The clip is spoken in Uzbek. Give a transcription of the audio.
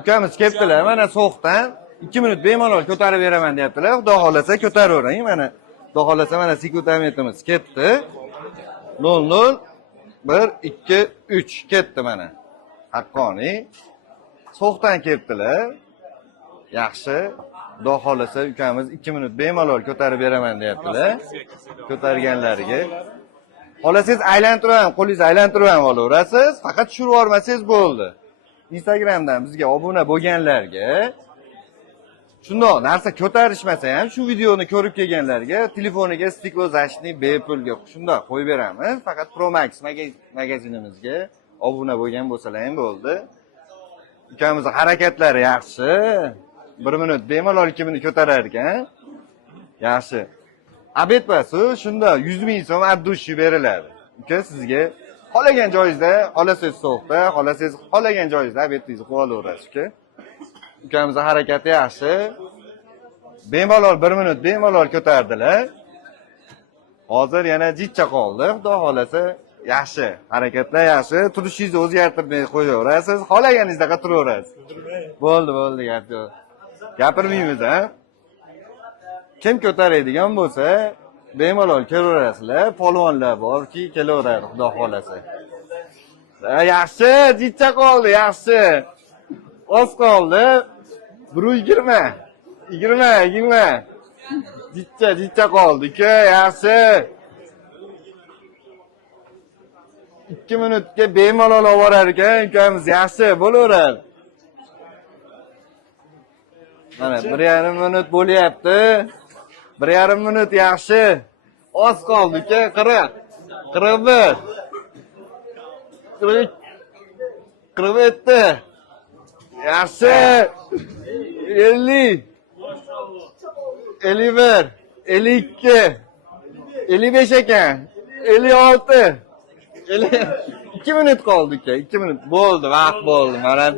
Ukamiz kelibdilar, mana so'qdan 2 minut bemalol ko'tarib beraman deyaptilar. Xudo xolasa ko'taravering. Mana xudo xolasa mana sekudametimiz ketdi. 00 1 2 3 ketdi mana. Haqqoniy. So'qdan kelibdilar. Yaxshi. Xudo xolasa ukamiz 2 minut bemalol ko'tarib beraman deyaptilar. Ko'targanlariga. Xolasangiz aylantirib, qo'lingizni aylantirib olaverasiz. Faqat tushirib yormasangiz bo'ldi. Instagramdan bizga obuna bo'lganlarga shundoq narsa ko'tarishmasa ham shu videoni ko'rib kelganlarga telefoniga stiklo zashitni bepulga shundoq qo'yib beramiz. Faqat Pro Max magazinimizga obuna bo'lgan bo'lsalar ham bo'ldi. Ukamizning harakatlari yaxshi. 1 minut bemalol 2 minut ko'tarar ekan. Yaxshi. Abet basi shunda 100 ming so'm addushi beriladi. Uka sizga xohlagan joyingizda, xohlasangiz so'qda, xohlasangiz xohlagan joyingizda abetingizni qo'ya olaverasiz, uka. Ukamizning harakati yaxshi. Bemalol 1 minut bemalol ko'tardilar. Hozir yana jichcha qoldi. Xudo xolasa yaxshi. Harakatlar yaxshi. Turishingizni o'zgartirib qo'yaverasiz. Xohlaganingizda turaverasiz. Bo'ldi, gap yo'q. Gapirmaymiz, ha? Kim ko'taradigan bo'lsa, bemalol kelaverasizlar. Polvonlar borki, kelaveradi, xudo xolasa. Yaxshi, jichcha qoldi, yaxshi. Oz qoldi. 120. 20. Jichcha qoldi. Uka, yaxshi. 2 minutga bemalol olib borar ekan, ukamiz yaxshi bo'laveradi. Mana 1,5 minut bo'lyapti. 1,5 minut yaxshi. Oz qoldi uka, 40. 41. 43. 47. Yaxshi. 50. 51. 52. 55 ekan. 56. 2 minut qoldi uka, 2 minut. Bo'ldi, vaqt bo'ldi. Mana